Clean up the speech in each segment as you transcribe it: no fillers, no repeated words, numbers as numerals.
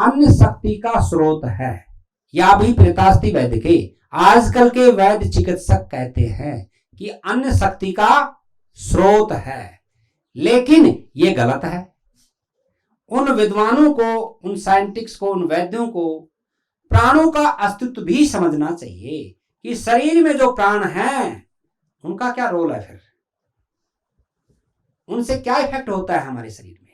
अन्न शक्ति का स्रोत है, या भी प्रेतास्ति वैद्य के आजकल के वैद्य चिकित्सक कहते हैं कि अन्न शक्ति का स्रोत है, लेकिन ये गलत है। उन विद्वानों को, उन साइंटिस्ट को, उन वैद्यों को प्राणों का अस्तित्व भी समझना चाहिए कि शरीर में जो प्राण हैं उनका क्या रोल है, फिर उनसे क्या इफेक्ट होता है हमारे शरीर में।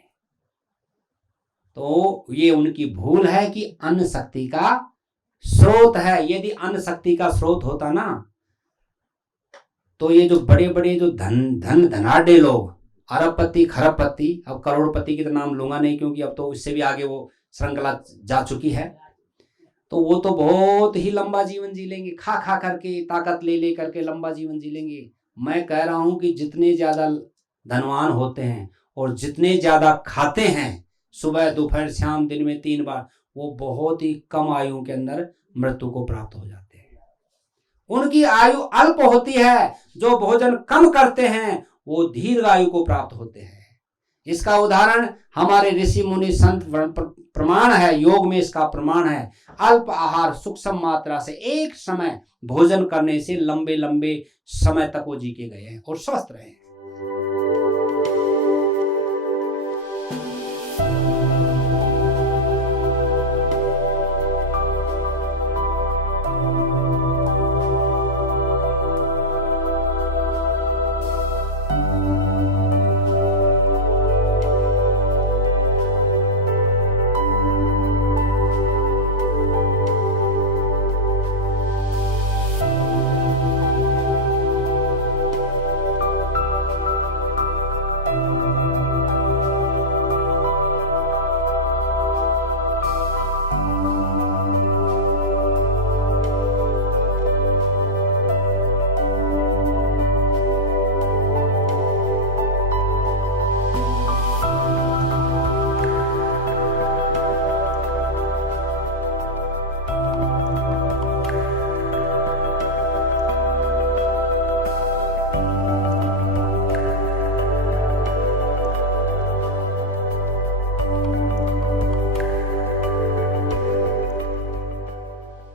तो ये उनकी भूल है कि अन्न शक्ति का स्रोत है। यदि अन्न शक्ति का स्रोत होता ना, तो ये जो बड़े बड़े जो धनाढ्य लोग, अरबपति, खरबपति, अब करोड़पति की तो नाम लूंगा नहीं क्योंकि अब तो इससे भी आगे वो श्रृंखला जा चुकी है, तो वो तो बहुत ही लंबा जीवन जी लेंगे, खा खा करके, ताकत ले ले करके लंबा जीवन जी लेंगे। मैं कह रहा हूं कि जितने ज्यादा धनवान होते हैं और जितने ज्यादा खाते हैं, सुबह दोपहर शाम दिन में 3 बार, वो बहुत ही कम आयु के अंदर मृत्यु को प्राप्त हो जाते हैं। उनकी आयु अल्प होती है। जो भोजन कम करते हैं वो दीर्घ आयु को प्राप्त होते हैं। इसका उदाहरण हमारे ऋषि मुनि संत प्रमाण है, योग में इसका प्रमाण है। अल्प आहार सूक्ष्म मात्रा से एक समय भोजन करने से लंबे लंबे समय तक वो जी के गए हैं और स्वस्थ रहे हैं।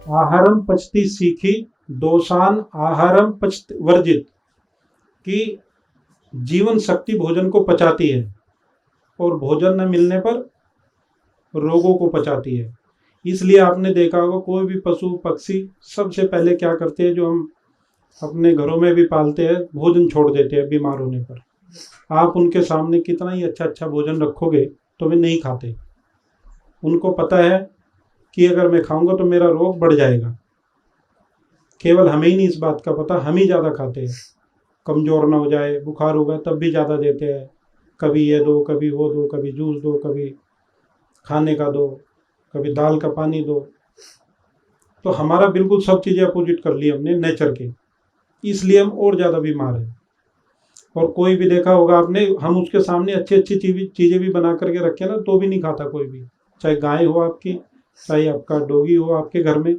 आहारम पचती सीखी दोषान आहारम पचत वर्जित, की जीवन शक्ति भोजन को पचाती है और भोजन न मिलने पर रोगों को पचाती है। इसलिए आपने देखा होगा कोई भी पशु पक्षी सबसे पहले क्या करते हैं, जो हम अपने घरों में भी पालते हैं, भोजन छोड़ देते हैं बीमार होने पर। आप उनके सामने कितना ही अच्छा अच्छा भोजन रखोगे तो वे नहीं खाते। उनको पता है कि अगर मैं खाऊंगा तो मेरा रोग बढ़ जाएगा। केवल हमें ही नहीं इस बात का पता, हम ही ज़्यादा खाते हैं। कमज़ोर ना हो जाए, बुखार होगा तब भी ज़्यादा देते हैं, कभी ये दो, कभी वो दो, कभी जूस दो, कभी खाने का दो, कभी दाल का पानी दो। तो हमारा बिल्कुल सब चीज़ें अपोजिट कर ली हमने नेचर के, इसलिए हम और ज़्यादा बीमार हैं। और कोई भी देखा होगा आपने, हम उसके सामने अच्छी अच्छी चीज़ें भी बना करके रखे ना तो भी नहीं खाता कोई भी। चाहे गाय हो आपकी, चाहे आपका डॉगी हो आपके घर में,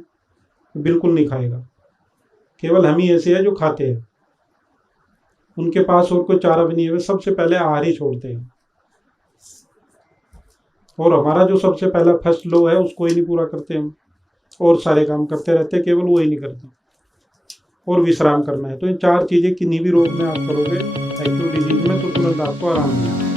बिल्कुल नहीं खाएगा। केवल हम ही ऐसे हैं जो खाते हैं। उनके पास और कोई चारा भी नहीं है, वे सबसे पहले आहार ही छोड़ते हैं। और हमारा जो सबसे पहला फर्स्ट लो है उसको ही नहीं पूरा करते हम, और सारे काम करते रहते हैं, केवल वो ही नहीं करते। और विश्राम करना है। तो इन 4 चीज़ें किन्हीं भी रोग में आप करोगे, एक्यूट डिजीज में, तो तुरंत आपको आराम मिलेगा।